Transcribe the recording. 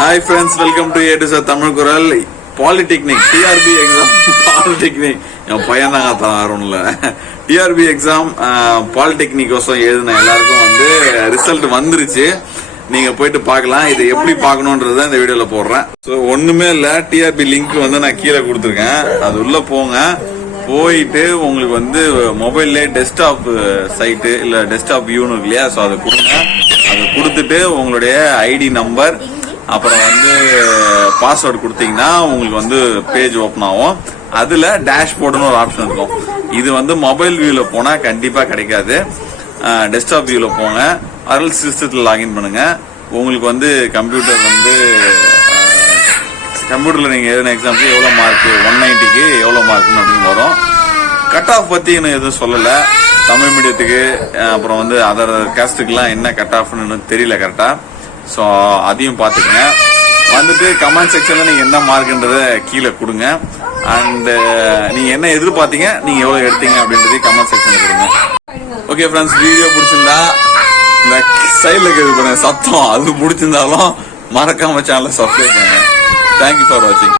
Hi friends, welcome to A to Z Tamil Kural. Polytechnic, TRB exam, Polytechnic. என் பையன் தாங்க தராரும்ல. TRB exam, Polytechnic கோசம் எழுதின எல்லாருக்கும் வந்து result வந்துருச்சு. நீங்க போயிட்டு பார்க்கலாம். இது எப்படி பார்க்கணும்ன்றத இந்த வீடியோல போடுறேன். ஸோ ஒண்ணுமே இல்ல, டிஆர்பி லிங்க் வந்து நான் கீழே கொடுத்துருக்கேன். அது உள்ள போங்க. போயிட்டு உங்களுக்கு வந்து மொபைல்லே டெஸ்க்டாப் சைட்டு இல்ல டெஸ்க்டாப் வியூன்னு இருக்கு இல்லையா, ஸோ அதை கொடுங்க. அதை கொடுத்துட்டு உங்களுடைய ஐடி நம்பர் அப்புறம் வந்து பாஸ்வேர்டு கொடுத்தீங்கன்னா உங்களுக்கு வந்து பேஜ் ஓப்பன் ஆகும். அதுல டேஷ்போர்டுன்னு ஒரு ஆப்ஷன் இருக்கும். இது வந்து மொபைல் வியூல போனா கண்டிப்பா கிடைக்காது. டெஸ்க்டாப் வியூல போங்க, அதில் சிஸ்டத்தில் லாகின் பண்ணுங்க. உங்களுக்கு வந்து கம்ப்யூட்டர்ல நீங்க எழுதின எக்ஸாம்க்கு எவ்வளவு மார்க், 190க்கு எவ்வளவு மார்க்னு அப்படின்னு வரும். கட் ஆஃப் பத்தி இன்னும் எதுவும் சொல்லல. தமிழ் மீடியத்துக்கு அப்புறம் வந்து அதர் காஸ்டுக்குலாம் என்ன கட் ஆஃப்னு தெரியல கரெக்டா. ஸோ அதையும் பார்த்துக்கங்க. வந்துட்டு கமெண்ட் செக்ஷன்ல நீங்க என்ன மார்க்ன்றத கீழே கொடுங்க. அண்ட் நீங்க என்ன எதிர்பார்த்தீங்க, நீங்க எவ்வளவு எடுத்தீங்க அப்படின்றதையும் கமெண்ட் செக்ஷன்ல கொடுங்க. ஓகே ஃப்ரெண்ட்ஸ், வீடியோ பிடிச்சிருந்தா இந்த சைட்ல கேட்க சத்தம் அது பிடிச்சிருந்தாலும் மறக்காம சேனலை சப்ஸ்கிரைப் பண்ணுங்க. தேங்க்யூ ஃபார் வாட்சிங்.